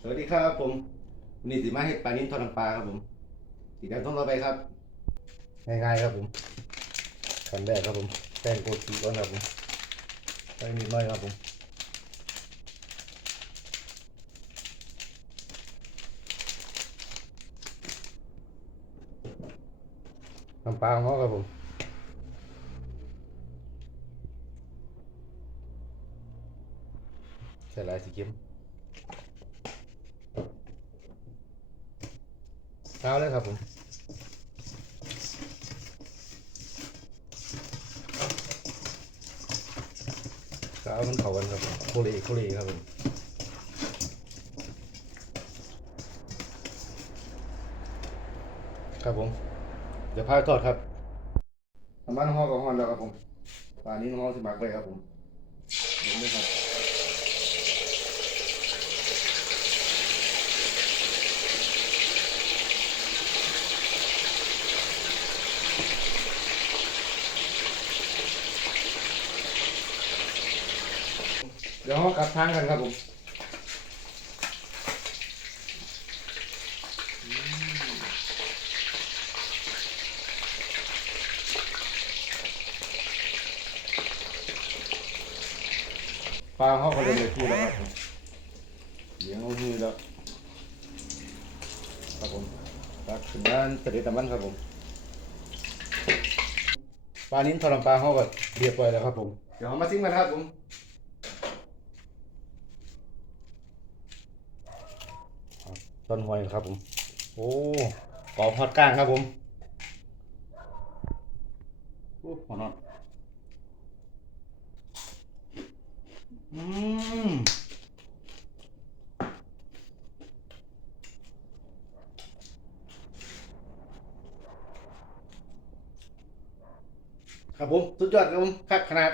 สวัสดีครับผมวันนี่สิมาเฮ็ดปลานิ้นทอดน้ำปลาครับผมสีแดงต้องต่อไปครับ ง่ายๆครับผมขั้นแรกครับผมแป้งโกจิก่อนครับผมใส่นิดหน่อยครับผมน้ำปลาของเขาครับผมใส่หลายสีเข็ม เท้าเลยครับผมเท้ามันเขากันครับโคเลโคเลครับผมครับผม เดี๋ยวพาทอดครับน้ำมันห่อกับห่อนแล้วครับผมปลานี้ห่อสิบักไปครับผมเห็นไหมครับ ดี๋ยวเรากลับทางกันครับผมปลาเขาก็เลยเลยที่แล้วครับผมเลี้ยงเอามือแล้วครับผมตักถึงด้านเสด็จตะมันครับผมปลานิ้นทอดน้ำปลาเขาก็เรียบร้อยแล้วครับผม เดี๋ยวมาซิ้งกันครับผม ต้นหวยครับผม โอ้กรอบฮอดก้างครับผมโอ้หัวนอนอืมครับผม สุดยอดครับผมคักขนาด